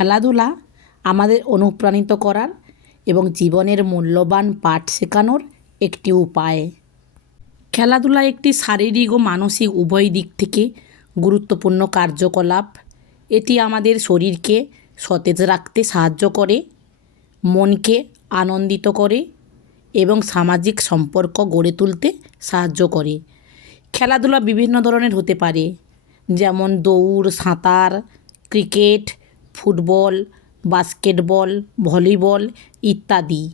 খেলাধুলা, আমাদের অনুপ্রাণিত করার এবং জীবনের মূল্যবান পাঠ শেখানোর একটি উপায়। খেলাধুলা একটি শারীরিক ও মানসিক উভয় দিক থেকে গুরুত্বপূর্ণ কার্যকলাপ। এটি আমাদের শরীরকে সতেজ রাখতে সাহায্য করে, মনকে আনন্দিত করে এবং সামাজিক সম্পর্ক গড়ে তুলতে সাহায্য করে। খেলাধুলা বিভিন্ন ধরনের হতে পারে, যেমন দৌড়, সাঁতার, ক্রিকেট ফুটবল, বাস্কেটবল, ভলিবল ইত্যাদি।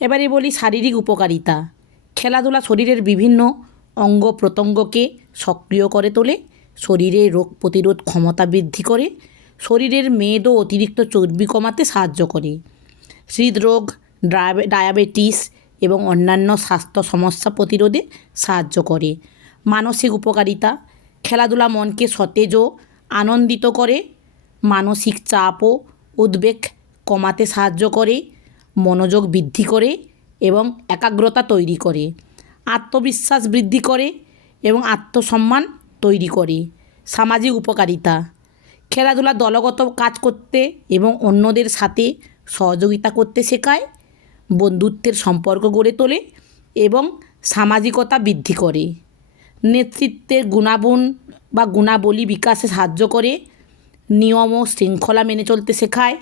এবারে বলি শারীরিক উপকারিতা। খেলাধুলা শরীরের বিভিন্ন অঙ্গ প্রত্যঙ্গকে সক্রিয় করে তোলে, শরীরে রোগ প্রতিরোধ ক্ষমতা বৃদ্ধি করে, শরীরের মেদ ও অতিরিক্ত চর্বি কমাতে সাহায্য করে। হৃদরোগ, ডায়াবে, ডায়াবেটিস এবং অন্যান্য স্বাস্থ্য সমস্যা প্রতিরোধে সাহায্য করে। মানসিক উপকারিতা। খেলাধুলা মনকে সতেজ ও আনন্দিত করে মানসিক চাপ ও উদ্বেগ কমাতে সাহায্য করে, মনোযোগ বৃদ্ধি করে এবং একাগ্রতা তৈরি করে, আত্মবিশ্বাস বৃদ্ধি করে এবং আত্মসম্মান তৈরি করে। সামাজিক উপকারিতা, খেলাধুলা দলগত কাজ করতে এবং অন্যদের সাথে সহযোগিতা করতে শেখায়, বন্ধুত্বের সম্পর্ক গড়ে তোলে এবং সামাজিকতা বৃদ্ধি করে। নেতৃত্বের গুণাগুণ বা গুণাবলী বিকাশে সাহায্য করে নিয়ম ও শৃঙ্খলা মেনে চলতে শেখায়।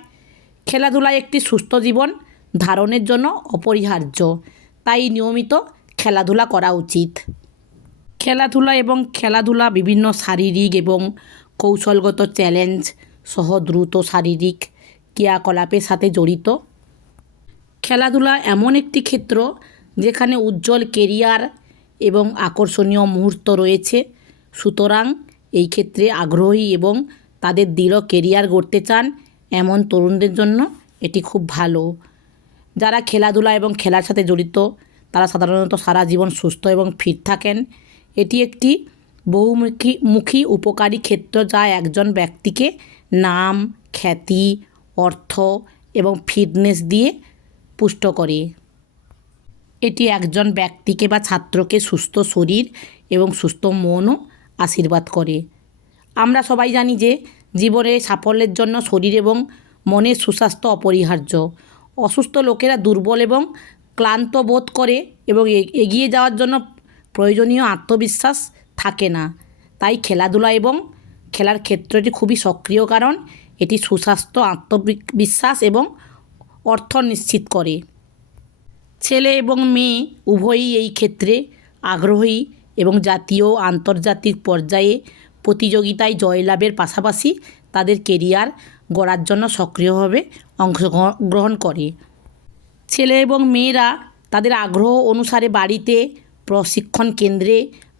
খেলাধুলা একটি সুস্থ জীবন ধারণের জন্য অপরিহার্য, তাই নিয়মিত খেলাধুলা করা উচিত। খেলাধুলা এবং খেলাধুলা বিভিন্ন শারীরিক এবং কৌশলগত চ্যালেঞ্জ সহ দ্রুত শারীরিক ক্রিয়াকলাপের সাথে জড়িত। খেলাধুলা এমন একটি ক্ষেত্র যেখানে উজ্জ্বল কেরিয়ার এবং আকর্ষণীয় মুহূর্ত রয়েছে। সুতরাং এই ক্ষেত্রে আগ্রহী এবং তাদের দৃঢ় কেরিয়ার গড়তে চান এমন তরুণদের জন্য এটি খুব ভালো। যারা খেলাধুলা এবং খেলার সাথে জড়িত, তারা সাধারণত সারা জীবন সুস্থ এবং ফিট থাকেন। এটি একটি বহুমুখী, মুখী, উপকারী ক্ষেত্র যা একজন ব্যক্তিকে নাম, খ্যাতি, অর্থ এবং ফিটনেস দিয়ে পুষ্ট করে। এটি একজন ব্যক্তিকে বা ছাত্রকে সুস্থ শরীর এবং সুস্থ মনও আশীর্বাদ করে। আমরা সবাই জানি যে জীবনে সাফল্যের জন্য শরীর এবং মনের সুস্বাস্থ্য অপরিহার্য। অসুস্থ লোকেরা দুর্বল এবং ক্লান্ত বোধ করে এবং এগিয়ে যাওয়ার জন্য প্রয়োজনীয় আত্মবিশ্বাস থাকে না। তাই খেলাধুলা এবং খেলার ক্ষেত্রটি খুবই সক্রিয় কারণ এটি সুস্বাস্থ্য, আত্মবিশ্বাস এবং অর্থ নিশ্চিত করে। ছেলে এবং মেয়ে উভয়ই এই ক্ষেত্রে আগ্রহী এবং জাতীয় আন্তর্জাতিক পর্যায়ে প্রতিযোগিতায় জয়লাভের পাশাপাশি তাদের কেরিয়ার গড়ার জন্য সক্রিয়ভাবে অংশগ্রহণ করে। ছেলে এবং মেয়েরা তাদের আগ্রহ অনুসারে বাড়িতে প্রশিক্ষণ কেন্দ্রে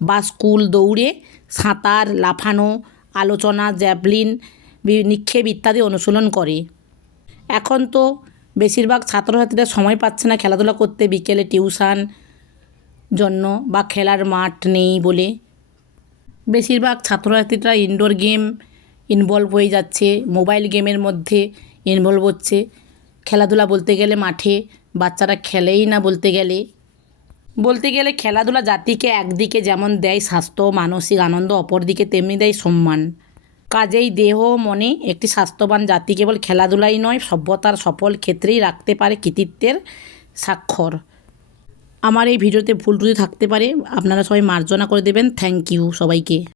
বা স্কুল দৌড়ে সাঁতার, লাফানো, আলোচনা, জ্যাভলিন নিক্ষেপ ইত্যাদি অনুশীলন করে। এখন তো বেশিরভাগ ছাত্রছাত্রীরা সময় পাচ্ছে না খেলাধুলা করতে, বিকেলে টিউশন জন্য বা খেলার মাঠ নেই বলে বেশিরভাগ ছাত্রছাত্রীরা ইনডোর গেম ইনভলভ হয়ে যাচ্ছে মোবাইল গেমের মধ্যে ইনভলভ হচ্ছে। খেলাধুলা বলতে গেলে মাঠে, বাচ্চারা খেলেই না বলতে গেলে। বলতে গেলে খেলাধুলা জাতিকে একদিকে যেমন দেয় স্বাস্থ্য, মানসিক আনন্দ, অপরদিকে তেমনি দেয় সম্মান। কাজেই দেহ মনে একটি স্বাস্থ্যবান জাতি কেবল খেলাধুলাই নয়, সভ্যতার সফল ক্ষেত্রেই রাখতে পারে কৃতিত্বের স্বাক্ষর। আমার এই ভিডিওতে ভুল ত্রুটি থাকতে পারে। আপনারা সবাই মার্জনা করে দেবেন। থ্যাংক ইউ সবাইকে।